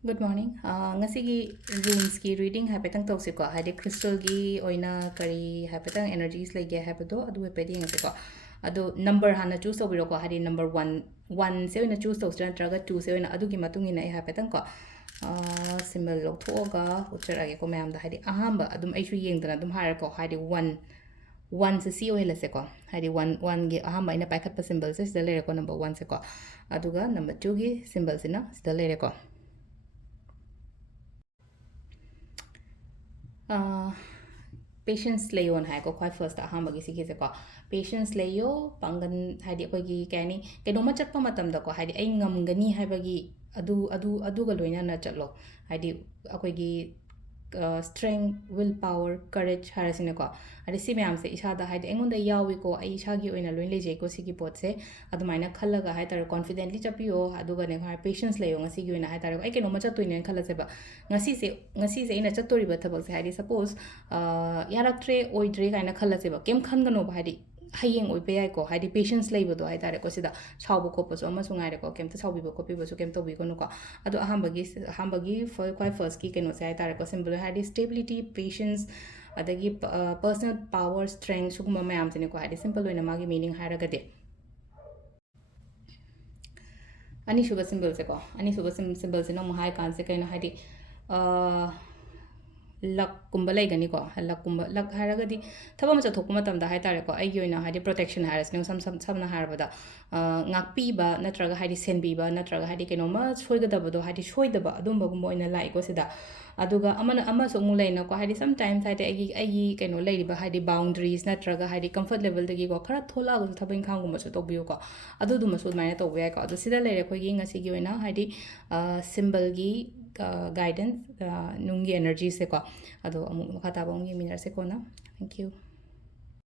Good morning. Ngasigi runes ki reading haipetang tawsiko hadi crystal gi oina kari haipetang energies lege haipado adu pedi ngasiko adu number hana choose tawbiro ko hadi number 1 1 se oina choose tawsira natraga 2 se oina adu gi matung ina haipetang ko symbol lokhoga ucharage ko mayam da hadi ahamba adum aishu yengdana adum hair ko hadi 1 1 se si ohelase ko hadi 1 1 gi ahamba ina paikhat pa symbol se sida lere ko number 1 se ko aduga number 2 gi symbol sina sida lere ko patience layo na hai ko khwai first ahamba gi sigi se ko patience layo pangan hadi koi gi kani keno ma chatpa matam da ko hadi ai ngam gani hai bagi adu ga loina na chatlo hadi akoi gi strength will power courage harasine ko hadi si myam se isha da hadi engon da yawi ko ai isha gi oina loin leje ko sigi pot se adu maina khallaga hai tar confidently chapiyo adu ga ne har patience layo ngasi gi oina hai tar ai keno ma chatoi ne khala se ba ngasi se ina chatori ba thabak se hadi suppose yaraktre oidre kaina khala se ba kem khan ga no ba hadi hayeng oi pe ai ko hadi patience labor do ai tare ko sida chawbo ko so ama sungai re ko kem ta chawbi ko pi bo so kem to bi ko no ko ado ahambagi for quite first ki keno se ai tare ko symbol hadi stability patience adagi personal power strength suguma mayam tene ko hadi simple oina magi meaning haraga de ani suba symbol se ko ani suba symbol se no mo hai kan se kaina hadi luck kumba laigani ko luck kumba luck haragadi thaba ma chathok ma tamda hai tare ko ai yoina hadi protection haras ne samna harabada ngakpi ba natraga hadi senbi ba natraga hadi keno ma soigada ba do hadi soidaba adum ba gumbo ina lai ko sida aduga amana ama so mu laina ko hadi sometimes hadi ai keno lai ba hadi boundaries natraga hadi comfort level dagi ko khara thola go thabin khang gumba so tobiyo ko adu dum so mai na to ya ko adu sida lai re ko gi ngasi gi oina hadi symbol gi guidance nungi energy se ko ado amu makata ba ngi minar se ko na thank you